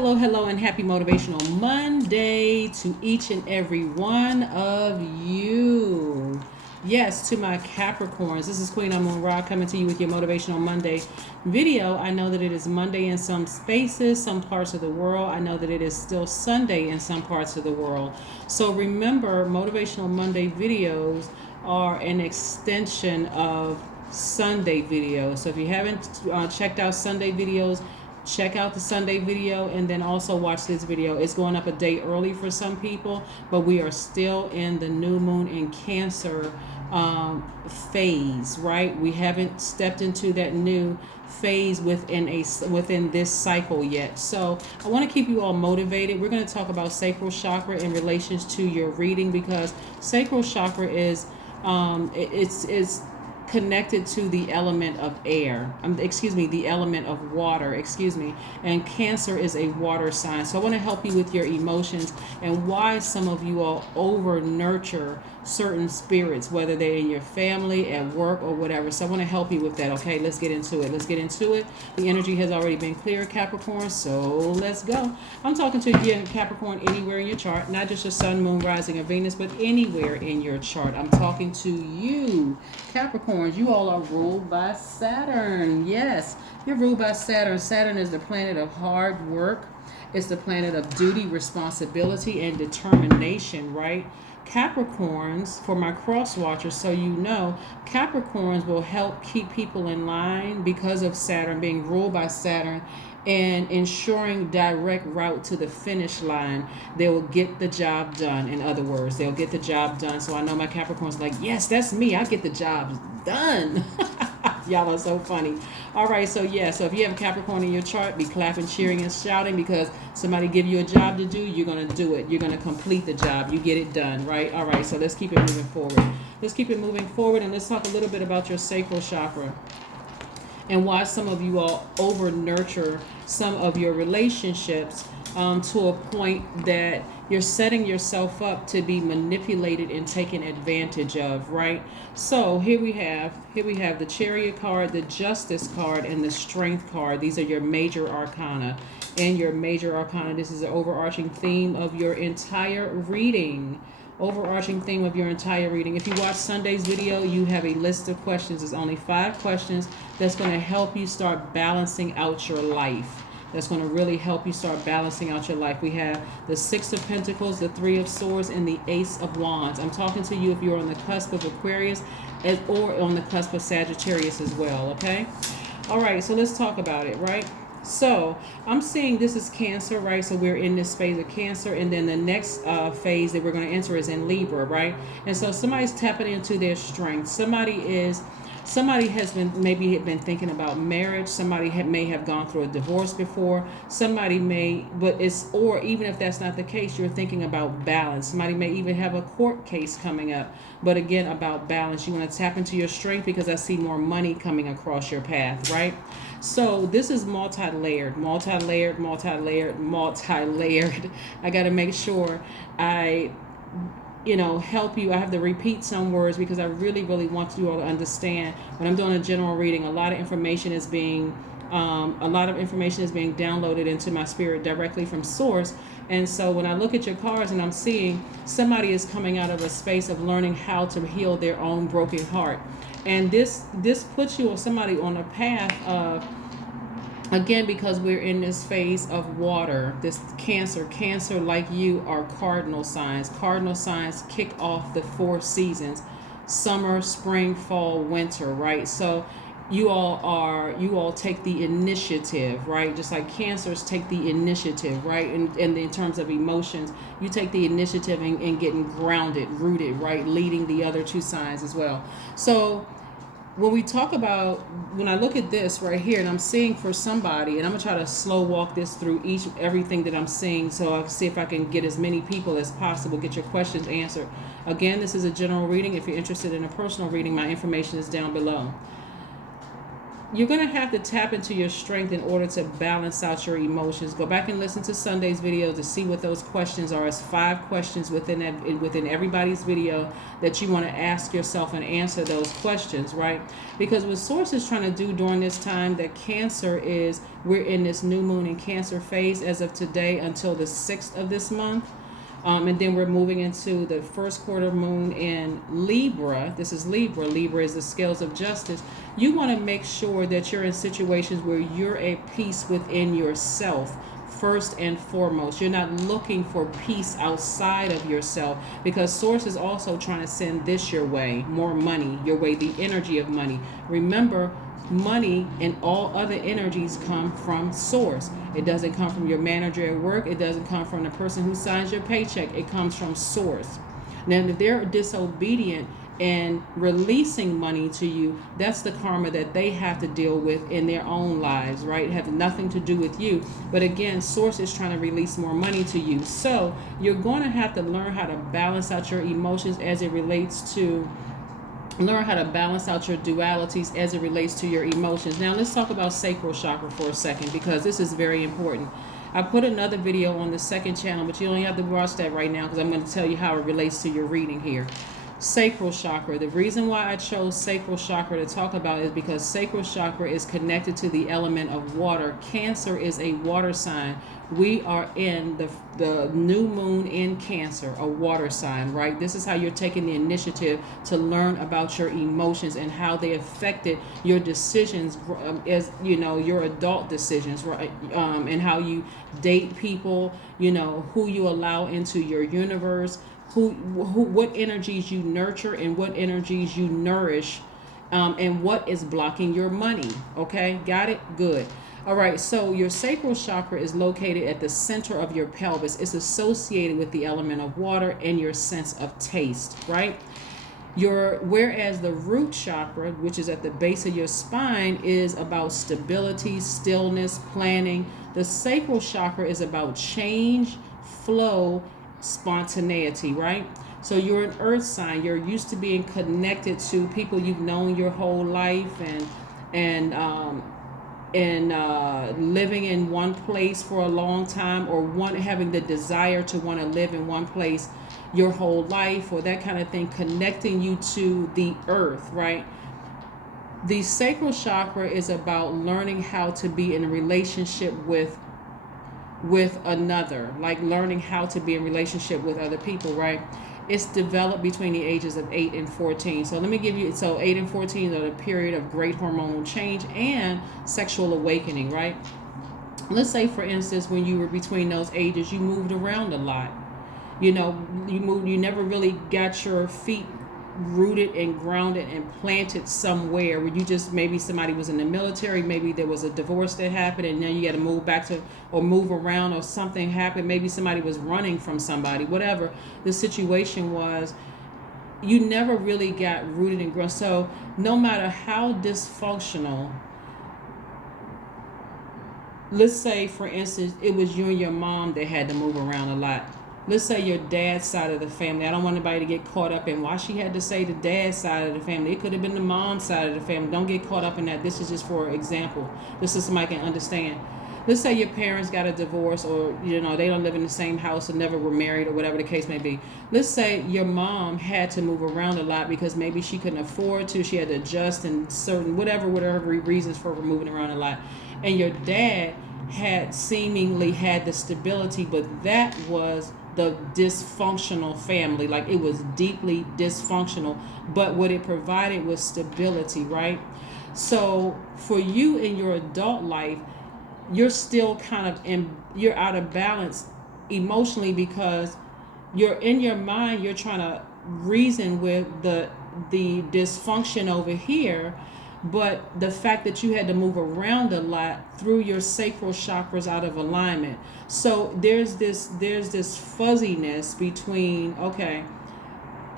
Hello, and happy Motivational Monday to each and every one of you. Yes, to my Capricorns. This is Queen Amun Ra coming to you with your Motivational Monday video. I know that it is Monday in some spaces, some parts of the world. I know that it is still Sunday in some parts of the world. So remember, Motivational Monday videos are an extension of Sunday videos. So if you haven't checked out Sunday videos, check out the Sunday video and then also watch this video. It's going up a day early for some people, but we are still in the new moon in Cancer phase, right? We haven't stepped into that new phase within this cycle yet. So I want to keep you all motivated. We're going to talk about sacral chakra in relations to your reading, because sacral chakra is it's connected to the element of air, the element of water, and Cancer is a water sign. So I want to help you with your emotions and why some of you all over nurture certain spirits, whether they're in your family, at work, or whatever. So I want to help you with that. Okay, let's get into it. The energy has already been cleared, Capricorn, so let's go. I'm talking to you, Capricorn, anywhere in your chart, not just your sun, moon, rising, or Venus, but anywhere in your chart. I'm talking to you, Capricorns. You all are ruled by Saturn. Yes, you're ruled by Saturn. Saturn is the planet of hard work. It's the planet of duty, responsibility, and determination, right? Capricorns, for my cross watchers, so you know, Capricorns will help keep people in line because of Saturn being ruled by Saturn and ensuring direct route to the finish line. They will get the job done. In other words, they'll get the job done. So I know my Capricorns like, yes, that's me. I get the job done. Y'all are so funny. All right, so if you have Capricorn in your chart, be clapping, cheering, and shouting, because somebody give you a job to do, you're going to do it. You're going to complete the job. You get it done, right? All right, so let's keep it moving forward. And let's talk a little bit about your sacral chakra and why some of you all over nurture some of your relationships to a point that you're setting yourself up to be manipulated and taken advantage of, right? So here we have the Chariot card, the Justice card, and the Strength card. These are your major arcana. And your major arcana, this is the overarching theme of your entire reading. If you watch Sunday's video, you have a list of questions. There's only 5 questions that's going to help you start balancing out your life. That's going to really help you start balancing out your life. We have the 6 of Pentacles, the 3 of Swords, and the Ace of Wands. I'm talking to you if you're on the cusp of Aquarius or on the cusp of Sagittarius as well, okay? All right, so let's talk about it, right? So I'm seeing this is Cancer, right? So we're in this phase of Cancer, and then the next phase that we're going to enter is in Libra, right? And so somebody's tapping into their strength. Somebody has been thinking about marriage. Somebody may have gone through a divorce before. Somebody may, or even if that's not the case, you're thinking about balance. Somebody may even have a court case coming up. But again, about balance. You want to tap into your strength, because I see more money coming across your path, right? So this is multi-layered. I got to make sure I help you. I have to repeat some words because I really want you all to understand. When I'm doing a general reading, a lot of information is being downloaded into my spirit directly from source. And so when I look at your cards and I'm seeing somebody is coming out of a space of learning how to heal their own broken heart. And this puts you or somebody on a path of, again, because we're in this phase of water, this Cancer, like you, are cardinal signs. Cardinal signs kick off the 4 seasons: summer, spring, fall, winter, right? So you all take the initiative, right? Just like Cancers take the initiative, right? And in terms of emotions, you take the initiative in getting grounded, rooted, right? Leading the other 2 signs as well. So when I look at this right here, and I'm seeing for somebody, and I'm gonna try to slow walk this through everything that I'm seeing, so I can see if I can get as many people as possible, get your questions answered. Again, this is a general reading. If you're interested in a personal reading, my information is down below. you're going to have to tap into your strength in order to balance out your emotions. Go back and listen to Sunday's video to see what those questions are. It's 5 questions within everybody's video that you want to ask yourself and answer those questions, right? Because what Source is trying to do during this time that Cancer is, we're in this new moon in Cancer phase as of today until the 6th of this month. And then we're moving into the first quarter moon in Libra. This is Libra. Libra is the scales of justice. You want to make sure that you're in situations where you're at peace within yourself, first and foremost. You're not looking for peace outside of yourself, because Source is also trying to send this your way, more money, your way, the energy of money. Remember, money and all other energies come from Source. It doesn't come from your manager at work. It doesn't come from the person who signs your paycheck. It comes from Source. Now, if they're disobedient and releasing money to you, that's the karma that they have to deal with in their own lives, right? It has nothing to do with you. But again, Source is trying to release more money to you. So you're going to have to learn how to balance out your emotions as it relates to learn how to balance out your dualities as it relates to your emotions. Now let's talk about Sacral Chakra for a second, because this is very important. I put another video on the second channel, but you only have to watch that right now because I'm going to tell you how it relates to your reading here. Sacral Chakra. The reason why I chose Sacral Chakra to talk about is because Sacral Chakra is connected to the element of water. Cancer is a water sign. We are in the new moon in Cancer, a water sign, right? This is how you're taking the initiative to learn about your emotions and how they affected your decisions, as you know, your adult decisions, right? And how you date people, you know, who you allow into your universe, what energies you nurture and what energies you nourish, and what is blocking your money. Okay, got it? Good. All right, so your sacral chakra is located at the center of your pelvis. It's associated with the element of water and your sense of taste, right? Whereas the root chakra, which is at the base of your spine, is about stability, stillness, planning. The sacral chakra is about change, flow, spontaneity, right? So you're an earth sign. You're used to being connected to people you've known your whole life, and living in one place for a long time, or having the desire to want to live in one place your whole life, or that kind of thing, connecting you to the earth, right? The sacral chakra is about learning how to be in a relationship with another, like learning how to be in relationship with other people, right? It's developed between the ages of 8 and 14. So let me give you, so 8 and 14 are the period of great hormonal change and sexual awakening, right? Let's say, for instance, when you were between those ages, you moved around a lot. You know, you never really got your feet rooted and grounded and planted somewhere where you just, maybe somebody was in the military, maybe there was a divorce that happened and then you got to move back to, or move around, or something happened, maybe somebody was running from somebody, whatever the situation was, you never really got rooted and grown. So no matter how dysfunctional, let's say, for instance, it was you and your mom that had to move around a lot. Let's say your dad's side of the family. I don't want anybody to get caught up in why she had to say the dad's side of the family. It could have been the mom's side of the family. Don't get caught up in that. This is just for example. This is somebody can understand. Let's say your parents got a divorce, or you know, they don't live in the same house or never were married, or whatever the case may be. Let's say your mom had to move around a lot because maybe she couldn't afford to. She had to adjust and certain whatever reasons for moving around a lot. And your dad had seemingly had the stability, but that was the dysfunctional family. Like, it was deeply dysfunctional, but what it provided was stability, right? So for you in your adult life, you're still kind of you're out of balance emotionally, because you're in your mind, you're trying to reason with the dysfunction over here, but the fact that you had to move around a lot through your sacral chakras out of alignment. So there's this fuzziness between, okay,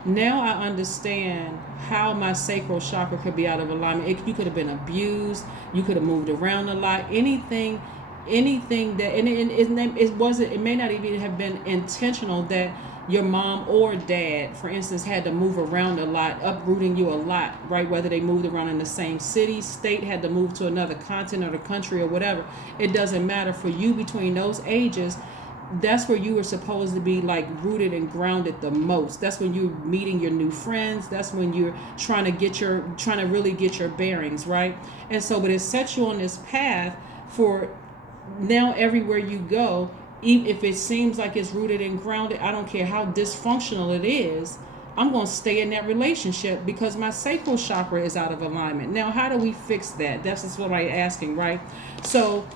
now I understand how my sacral chakra could be out of alignment. You could have been abused, you could have moved around a lot, anything that, and it may not even have been intentional, that your mom or dad, for instance, had to move around a lot, uprooting you a lot, right? Whether they moved around in the same city, state, had to move to another continent or the country or whatever, it doesn't matter. For you, between those ages, that's where you were supposed to be like rooted and grounded the most. That's when you're meeting your new friends. That's when you're trying to really get your bearings, right? And so, but it sets you on this path for now. Everywhere you go, even if it seems like it's rooted and grounded, I don't care how dysfunctional it is, I'm going to stay in that relationship because my sacral chakra is out of alignment. Now, how do we fix that? That's just what I'm asking, right? So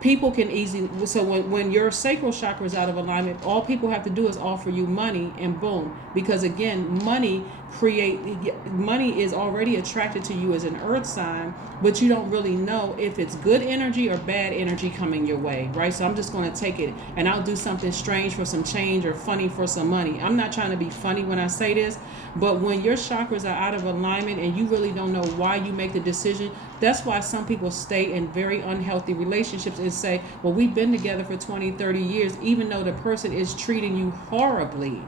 people can easily, so when your sacral chakra is out of alignment, all people have to do is offer you money and boom. Because again, money is already attracted to you as an earth sign, but you don't really know if it's good energy or bad energy coming your way, right? So I'm just going to take it and I'll do something strange for some change or funny for some money. I'm not trying to be funny when I say this, but when your chakras are out of alignment and you really don't know why you make the decision, that's why some people stay in very unhealthy relationships and say, well, we've been together for 20, 30 years, even though the person is treating you horribly.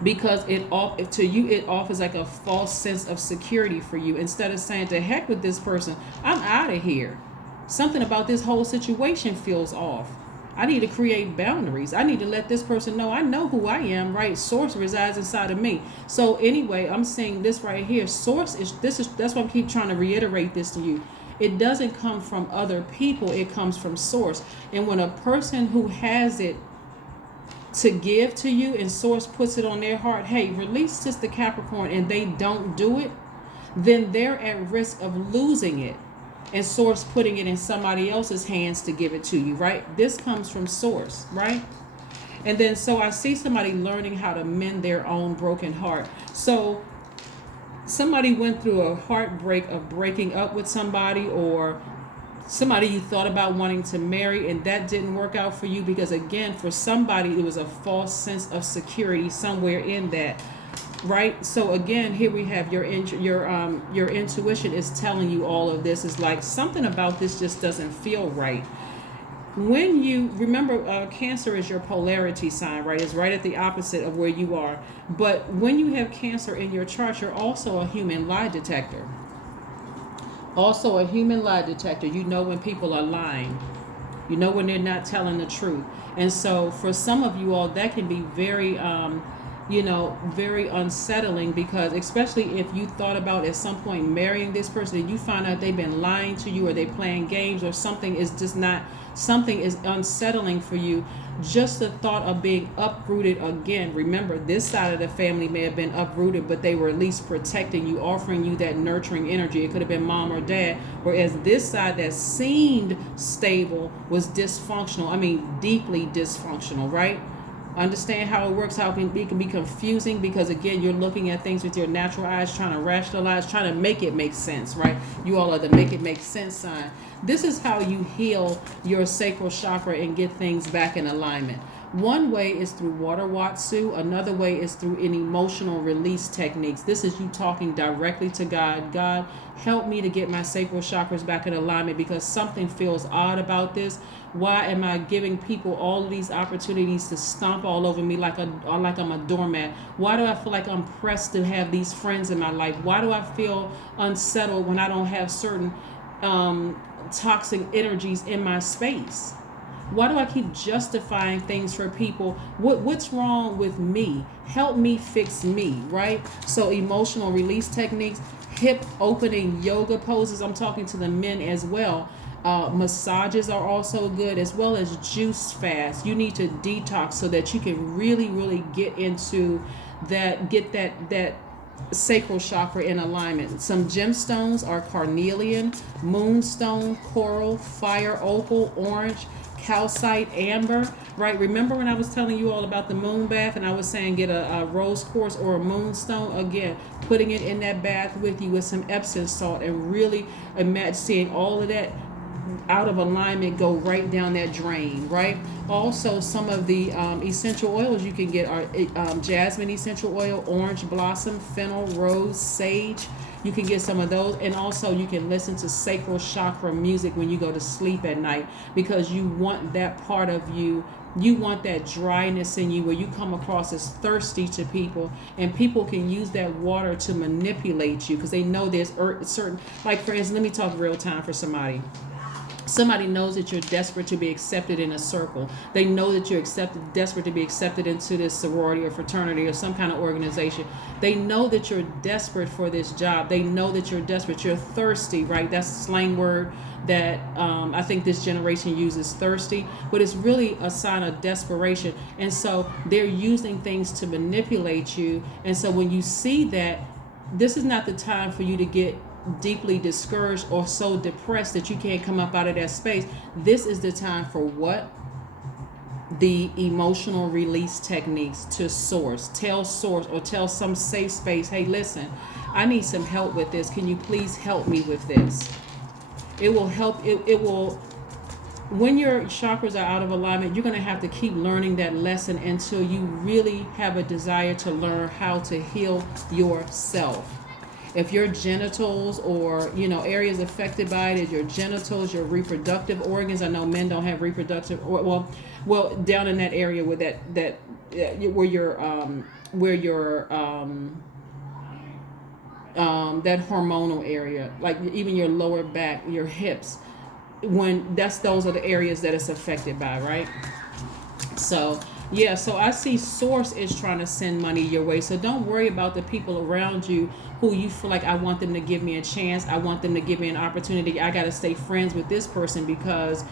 Because it offers like a false sense of security for you. Instead of saying, to heck with this person, I'm out of here. Something about this whole situation feels off. I need to create boundaries. I need to let this person know I know who I am, right? Source resides inside of me. So anyway, I'm saying this right here. That's why I keep trying to reiterate this to you. It doesn't come from other people. It comes from source. And when a person who has it to give to you and source puts it on their heart, hey, release Sister Capricorn, and they don't do it, then they're at risk of losing it and source putting it in somebody else's hands to give it to you, right? This comes from source, right? And then so I see somebody learning how to mend their own broken heart. So somebody went through a heartbreak of breaking up with somebody, or somebody you thought about wanting to marry and that didn't work out for you, because again, for somebody it was a false sense of security somewhere in that, right? So again, here we have your intuition is telling you all of this. Is like something about this just doesn't feel right. When you remember, Cancer is your polarity sign, right? It's right at the opposite of where you are. But when you have Cancer in your chart, you're also a human lie detector. Also a human lie detector. You know when people are lying. You know when they're not telling the truth. And so for some of you all, that can be very, very unsettling, because especially if you thought about at some point marrying this person and you find out they've been lying to you, or they playing games, or something is unsettling for you. Just the thought of being uprooted again. Remember, this side of the family may have been uprooted, but they were at least protecting you, offering you that nurturing energy. It could have been mom or dad. Whereas this side that seemed stable was dysfunctional. I mean, deeply dysfunctional, right? Understand how it works, how it can be confusing, because again, you're looking at things with your natural eyes, trying to rationalize, trying to make it make sense, right? You all are the make it make sense sign. This is how you heal your sacral chakra and get things back in alignment. One way is through water watsu. Another way is through an emotional release techniques. This is you talking directly to God. God, help me to get my sacral chakras back in alignment, because something feels odd about this. Why am I giving people all of these opportunities to stomp all over me like I'm a doormat? Why do I feel like I'm pressed to have these friends in my life? Why do I feel unsettled when I don't have certain toxic energies in my space? Why do I keep justifying things for people? What's wrong with me? Help me fix me, right? So emotional release techniques, hip opening yoga poses. I'm talking to the men as well. Massages are also good, as well as juice fast. You need to detox so that you can really, really get into that, get that sacral chakra in alignment. Some gemstones are carnelian, moonstone, coral, fire opal, orange, calcite, amber, right? Remember when I was telling you all about the moon bath and I was saying get a rose quartz or a moonstone? Again, putting it in that bath with you with some Epsom salt, and really imagine seeing all of that out of alignment go right down that drain, right? Also, some of the essential oils you can get are jasmine essential oil, orange blossom, fennel, rose, sage, You can get some of those, and also you can listen to sacral chakra music when you go to sleep at night, because you want that part of you. You want that dryness in you where you come across as thirsty to people, and people can use that water to manipulate you because they know there's certain, like for instance, let me talk real time for somebody. Somebody knows that you're desperate to be accepted in a circle. They know that you're desperate to be accepted into this sorority or fraternity or some kind of organization. They know that you're desperate for this job. They know that you're desperate. You're thirsty, right? That's a slang word that I think this generation uses, thirsty, but it's really a sign of desperation. And so they're using things to manipulate you. And so when you see that, this is not the time for you to get deeply discouraged or so depressed that you can't come up out of that space. This is the time for what? The emotional release techniques to source. Tell source or tell some safe space, hey, listen, I need some help with this. Can you please help me with this? It will help. It will, when your chakras are out of alignment, you're going to have to keep learning that lesson until you really have a desire to learn how to heal yourself. If your genitals or, areas affected by it is your genitals, your reproductive organs. I know men don't have reproductive, well, down in that area where that hormonal area, like even your lower back, your hips, those are the areas that it's affected by, right? So yeah, so I see source is trying to send money your way. So don't worry about the people around you who you feel like, I want them to give me a chance. I want them to give me an opportunity. I got to stay friends with this person because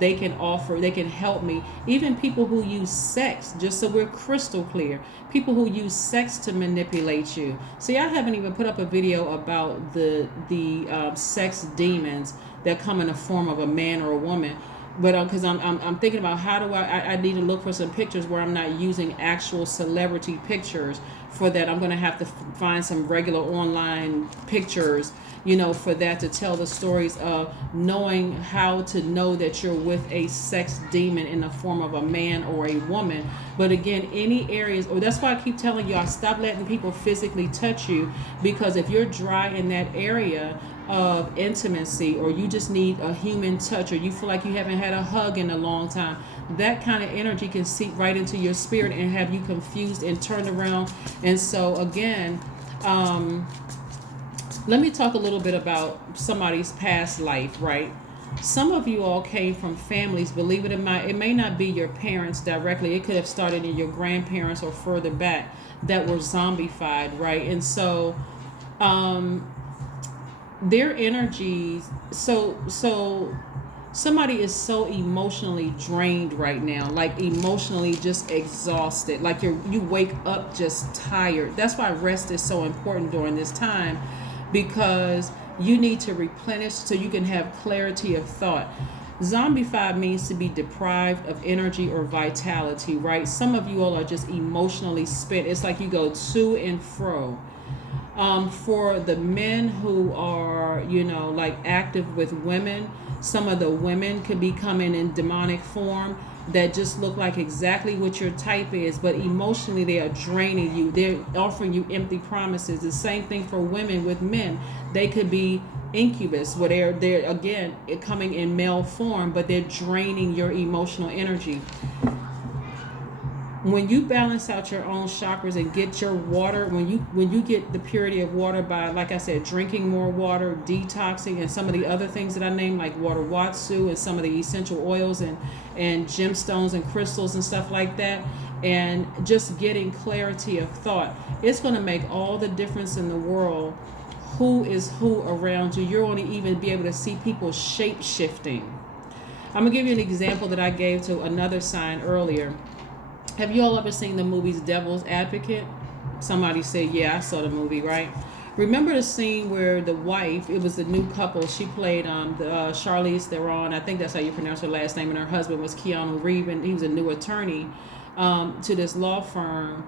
they can help me. Even people who use sex, just so we're crystal clear, people who use sex to manipulate you. See, I haven't even put up a video about the sex demons that come in the form of a man or a woman. But because I'm thinking about how do I need to look for some pictures where I'm not using actual celebrity pictures. For that, I'm going to have to find some regular online pictures, for that, to tell the stories of knowing how to know that you're with a sex demon in the form of a man or a woman. But again, any areas, or that's why I keep telling y'all, stop letting people physically touch you, because if you're dry in that area of intimacy, or you just need a human touch, or you feel like you haven't had a hug in a long time, that kind of energy can seep right into your spirit and have you confused and turned around. And so again, let me talk a little bit about somebody's past life, right? Some of you all came from families, believe it or not, it may not be your parents directly. It could have started in your grandparents or further back that were zombified, right? And so their energies, so somebody is so emotionally drained right now, like emotionally just exhausted, like you wake up just tired. That's why rest is so important during this time, because you need to replenish so you can have clarity of thought. Zombified means to be deprived of energy or vitality, right? Some of you all are just emotionally spent. It's like you go to and fro. For the men who are, like active with women, some of the women could be coming in demonic form that just look like exactly what your type is, but emotionally they are draining you. They're offering you empty promises. The same thing for women with men. They could be incubus, where they're again coming in male form, but they're draining your emotional energy. When you balance out your own chakras and get your water, when you get the purity of water by, like I said, drinking more water, detoxing, and some of the other things that I named, like water watsu and some of the essential oils and gemstones and crystals and stuff like that, and just getting clarity of thought, it's going to make all the difference in the world who is who around you. You're going to even be able to see people shape shifting. I'm going to give you an example that I gave to another sign earlier. Have you all ever seen the movies Devil's Advocate? Somebody said, yeah, I saw the movie, right? Remember the scene where the wife, it was the new couple, she played Charlize Theron, I think that's how you pronounce her last name, and her husband was Keanu Reeves, and he was a new attorney to this law firm.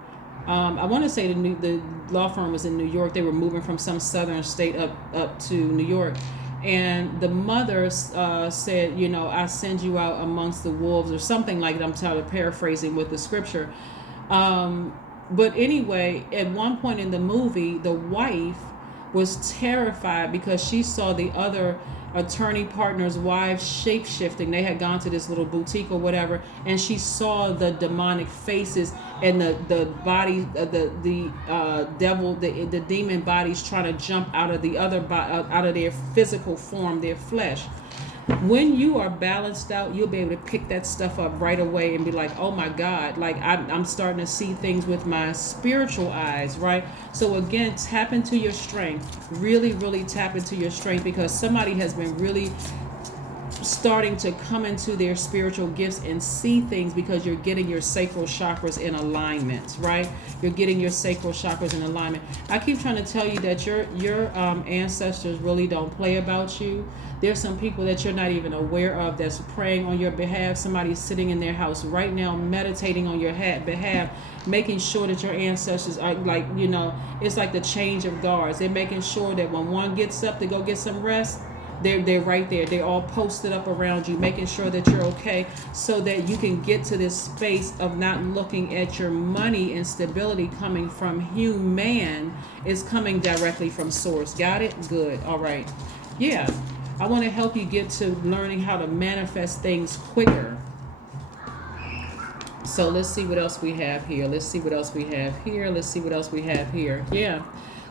I want to say the law firm was in New York. They were moving from some southern state up to New York. And the mother said, I send you out amongst the wolves, or something like that. I'm paraphrasing with the scripture. But anyway, at one point in the movie, the wife was terrified because she saw the other attorney partner's wives shape-shifting. They had gone to this little boutique or whatever, and she saw the demonic faces and the body, the devil, the demon bodies trying to jump out of the other out of their physical form, their flesh. When you are balanced out, you'll be able to pick that stuff up right away and be like, oh my God, like I'm starting to see things with my spiritual eyes, right? So again, tap into your strength. Really, really tap into your strength, because somebody has been really starting to come into their spiritual gifts and see things, because you're getting your sacral chakras in alignment, right? You're getting your sacral chakras in alignment. I keep trying to tell you that your ancestors really don't play about you. There's some people that you're not even aware of that's praying on your behalf. Somebody's sitting in their house right now meditating on your behalf, making sure that your ancestors are like, it's like the change of guards. They're making sure that when one gets up to go get some rest, they're right there. They're all posted up around you, making sure that you're okay, so that you can get to this space of not looking at your money and stability coming from human. It's coming directly from source. Got it? Good. All right. Yeah. I want to help you get to learning how to manifest things quicker. So let's see what else we have here. Let's see what else we have here. Let's see what else we have here. Yeah.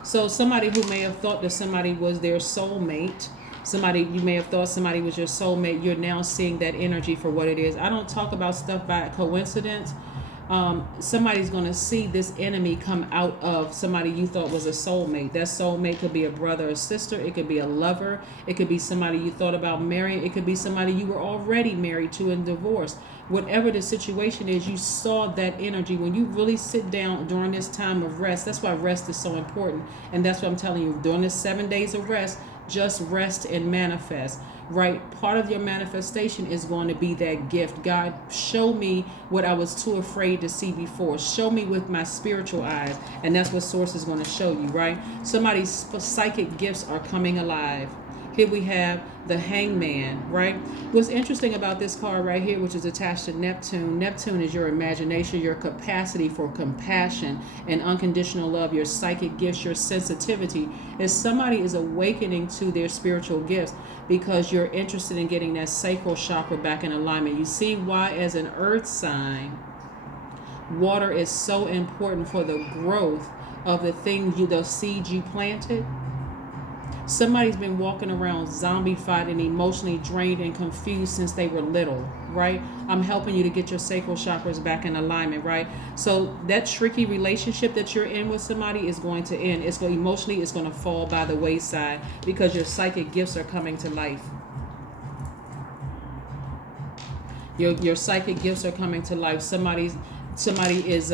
So somebody who may have thought that somebody was their soulmate, you may have thought somebody was your soulmate, you're now seeing that energy for what it is. I don't talk about stuff by coincidence. Somebody's going to see this enemy come out of somebody you thought was a soulmate. That soulmate could be a brother or sister. It could be a lover. It could be somebody you thought about marrying. It could be somebody you were already married to and divorced. Whatever the situation is, you saw that energy. When you really sit down during this time of rest, that's why rest is so important. And that's what I'm telling you. During this 7 days of rest, just rest and manifest. Right? Part of your manifestation is going to be that gift. God, show me what I was too afraid to see before. Show me with my spiritual eyes. And that's what Source is going to show you, right? Somebody's psychic gifts are coming alive. Here we have the Hangman, right? What's interesting about this card right here, which is attached to Neptune. Neptune is your imagination, your capacity for compassion and unconditional love, your psychic gifts, your sensitivity. Is somebody is awakening to their spiritual gifts because you're interested in getting that sacral chakra back in alignment. You see why, as an earth sign, water is so important for the growth of the things those seeds you planted. Somebody's been walking around zombified and emotionally drained and confused since they were little, right? I'm helping you to get your sacral chakras back in alignment, right? So that tricky relationship that you're in with somebody is going to end. Emotionally, it's going to fall by the wayside because your psychic gifts are coming to life. Your psychic gifts are coming to life. Somebody is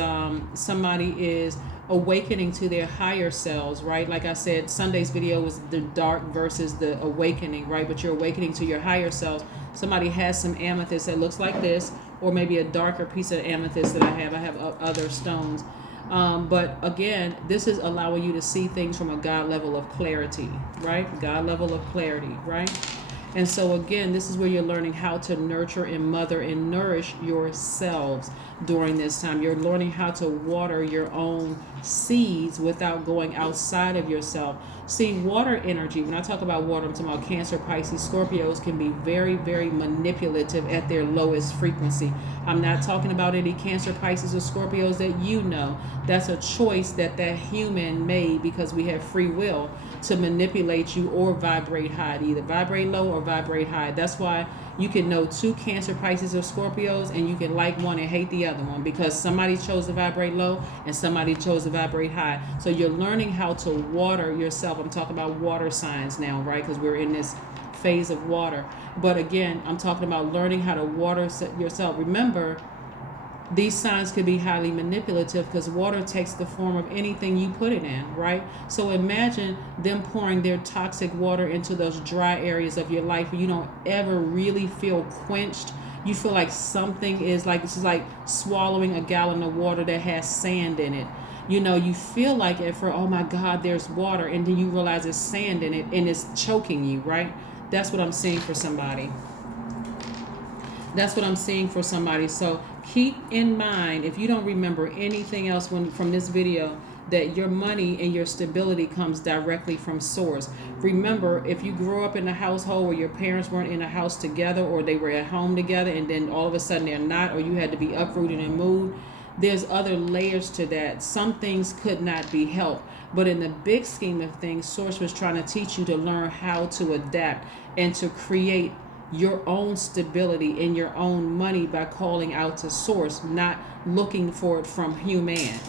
awakening to their higher selves, right? Like I said, Sunday's video was the dark versus the awakening, right? But you're awakening to your higher selves. Somebody has some amethyst that looks like this, or maybe a darker piece of amethyst that I have. I have other stones. But again, this is allowing you to see things from a God level of clarity, right? God level of clarity, right? And so again, this is where you're learning how to nurture and mother and nourish yourselves during this time. You're learning how to water your own seeds without going outside of yourself. See, water energy, when I talk about water, I'm talking about Cancer, Pisces, Scorpios can be very, very manipulative at their lowest frequency. I'm not talking about any Cancer, Pisces, or Scorpios that you know. That's a choice that human made because we have free will to manipulate you or vibrate high, either vibrate low or vibrate high. That's why you can know 2 Cancer, Pisces, or Scorpios, and you can like one and hate the other one because somebody chose to vibrate low and somebody chose to vibrate high. So you're learning how to water yourself. I'm talking about water signs now, right? Because we're in this phase of water. But again, I'm talking about learning how to water yourself. Remember, these signs could be highly manipulative because water takes the form of anything you put it in, right? So imagine them pouring their toxic water into those dry areas of your life where you don't ever really feel quenched. You feel like something is like, this is like swallowing a gallon of water that has sand in it. You feel like it for, oh my God, there's water. And then you realize there's sand in it and it's choking you, right? That's what I'm seeing for somebody. That's what I'm seeing for somebody. So keep in mind, if you don't remember anything else from this video, that your money and your stability comes directly from source. Remember, if you grew up in a household where your parents weren't in a house together, or they were at home together and then all of a sudden they're not, or you had to be uprooted and moved, there's other layers to that. Some things could not be helped. But in the big scheme of things, source was trying to teach you to learn how to adapt and to create your own stability in your own money by calling out to source, not looking for it from human.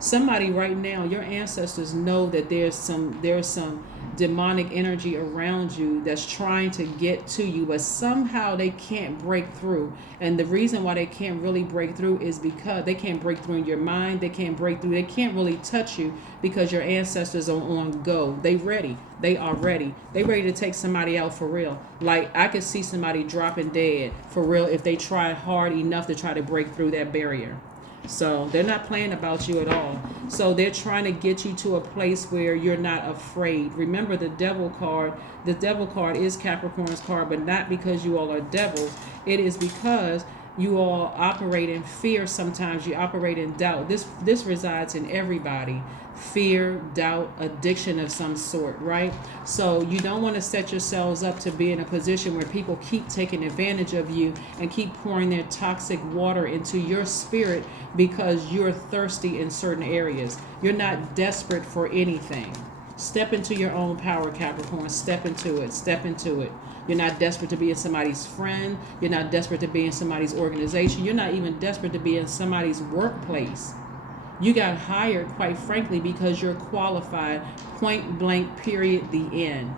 Somebody right now, your ancestors know that there's some demonic energy around you that's trying to get to you, but somehow they can't break through. And the reason why they can't really break through is because they can't break through in your mind. They can't break through. They can't really touch you because your ancestors are on go. They ready. They are ready. They ready to take somebody out for real. Like, I could see somebody dropping dead for real if they try hard enough to try to break through that barrier. So they're not playing about you at all. So they're trying to get you to a place where you're not afraid. Remember, the devil card is Capricorn's card, but not because you all are devils. It is because you all operate in fear. Sometimes you operate in doubt. This resides in everybody. Fear, doubt, addiction of some sort, right? So you don't want to set yourselves up to be in a position where people keep taking advantage of you and keep pouring their toxic water into your spirit because you're thirsty in certain areas. You're not desperate for anything. Step into your own power, Capricorn. Step into it. Step into it. You're not desperate to be in somebody's friend. You're not desperate to be in somebody's organization. You're not even desperate to be in somebody's workplace. You got hired, quite frankly, because you're qualified. Point blank, period, the end.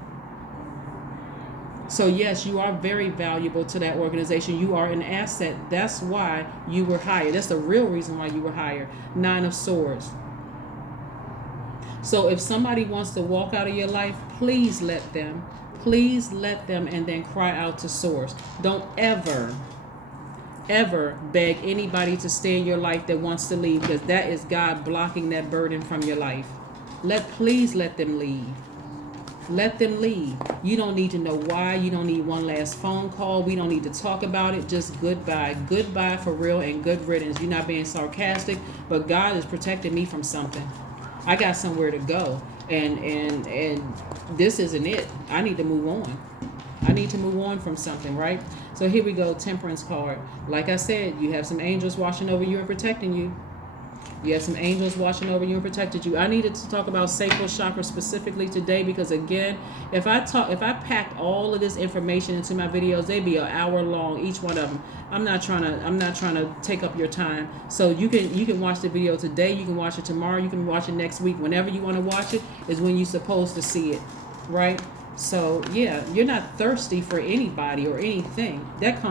So yes, you are very valuable to that organization. You are an asset. That's why you were hired. That's the real reason why you were hired. 9 of Swords. So if somebody wants to walk out of your life, please let them. Please let them, and then cry out to source. Don't ever beg anybody to stay in your life that wants to leave, because that is God blocking that burden from your life. Please let them leave. Let them leave. You don't need to know why. You don't need one last phone call. We don't need to talk about it. Just goodbye. Goodbye for real, and good riddance. You're not being sarcastic, but God is protecting me from something. I got somewhere to go, and this isn't it. I need to move on. I need to move on from something, right? So here we go, Temperance card. Like I said, you have some angels watching over you and protecting you. You have some angels watching over you and protected you. I needed to talk about Sacral Chakra specifically today because, again, if I packed all of this information into my videos, they'd be an hour long, each one of them. I'm not trying to take up your time. So you can watch the video today. You can watch it tomorrow. You can watch it next week. Whenever you want to watch it is when you're supposed to see it, right? So yeah, you're not thirsty for anybody or anything. That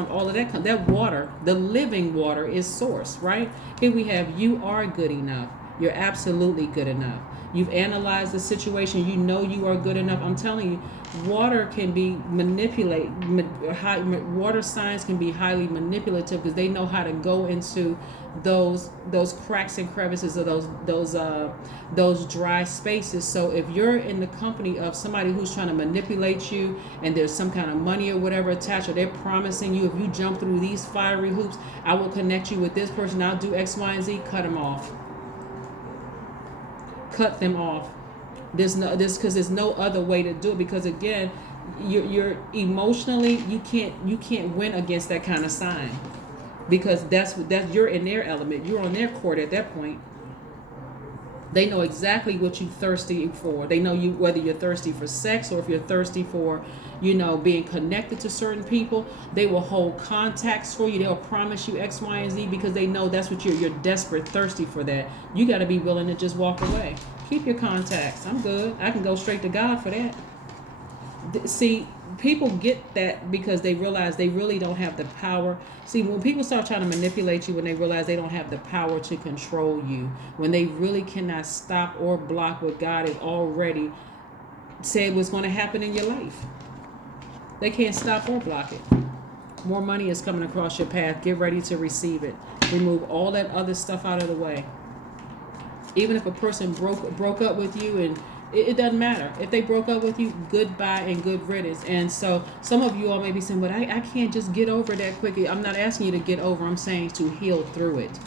water, the living water, is source, right? Here we have, you are good enough. You're absolutely good enough. You've analyzed the situation. You know you are good enough. I'm telling you, water can be manipulated. Water signs can be highly manipulative because they know how to go into those cracks and crevices of those dry spaces. So if you're in the company of somebody who's trying to manipulate you and there's some kind of money or whatever attached, or they're promising you, if you jump through these fiery hoops, I will connect you with this person, I'll do X, Y, and Z, cut them off. Cut them off. Because there's no other way to do it, because again, you're emotionally, you can't win against that kind of sign, because that's you're in their element, you're on their court at that point. They know exactly what you're thirsty for. They know you, whether you're thirsty for sex or if you're thirsty for, being connected to certain people. They will hold contacts for you. They'll promise you X, Y, and Z because they know that's what you're desperate, thirsty for that. You got to be willing to just walk away. Keep your contacts. I'm good. I can go straight to God for that. See, people get that because they realize they really don't have the power. See, when people start trying to manipulate you, when they realize they don't have the power to control you, when they really cannot stop or block what God has already said was going to happen in your life, they can't stop or block it. More money is coming across your path. Get ready to receive it. Remove all that other stuff out of the way. Even if a person broke up with you, and it doesn't matter. If they broke up with you, goodbye and good riddance. And so some of you all may be saying, but I can't just get over that quickly. I'm not asking you to get over. I'm saying to heal through it.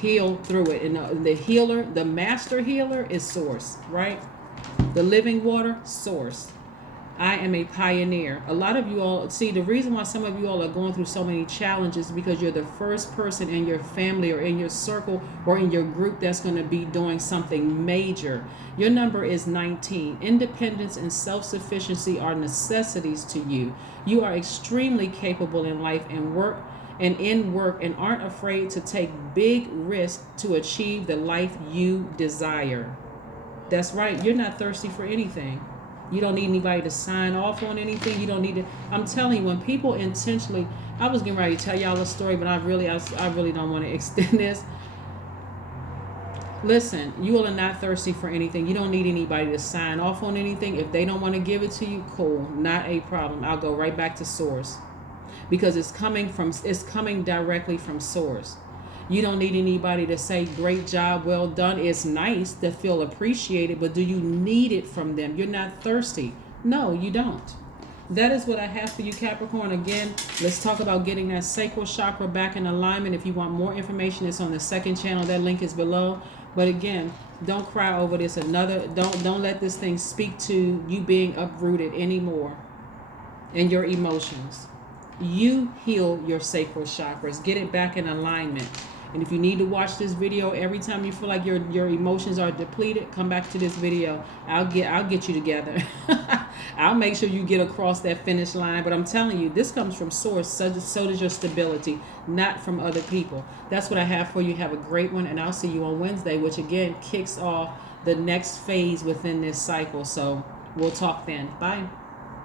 heal through it. And the healer, the master healer is source, right? The living water, source. I am a pioneer. A lot of you all, see, the reason why some of you all are going through so many challenges is because you're the first person in your family or in your circle or in your group that's going to be doing something major. Your number is 19. Independence and self-sufficiency are necessities to you. You are extremely capable in life and in work and aren't afraid to take big risks to achieve the life you desire. That's right. You're not thirsty for anything. You don't need anybody to sign off on anything. You don't need to. I'm telling you, when people intentionally, I was getting ready to tell y'all a story, but I really don't want to extend this. Listen, you all are not thirsty for anything. You don't need anybody to sign off on anything. If they don't want to give it to you, cool, not a problem. I'll go right back to source, because it's coming directly from source. You don't need anybody to say, great job, well done. It's nice to feel appreciated, but do you need it from them? You're not thirsty. No, you don't. That is what I have for you, Capricorn. Again, let's talk about getting that sacral chakra back in alignment. If you want more information, it's on the second channel. That link is below. But again, don't cry over this. Don't let this thing speak to you being uprooted anymore in your emotions. You heal your sacral chakras. Get it back in alignment. And if you need to watch this video every time you feel like your emotions are depleted, come back to this video. I'll get you together. I'll make sure you get across that finish line. But I'm telling you, this comes from source. So does your stability, not from other people. That's what I have for you. Have a great one, and I'll see you on Wednesday, which again kicks off the next phase within this cycle. So we'll talk then. Bye.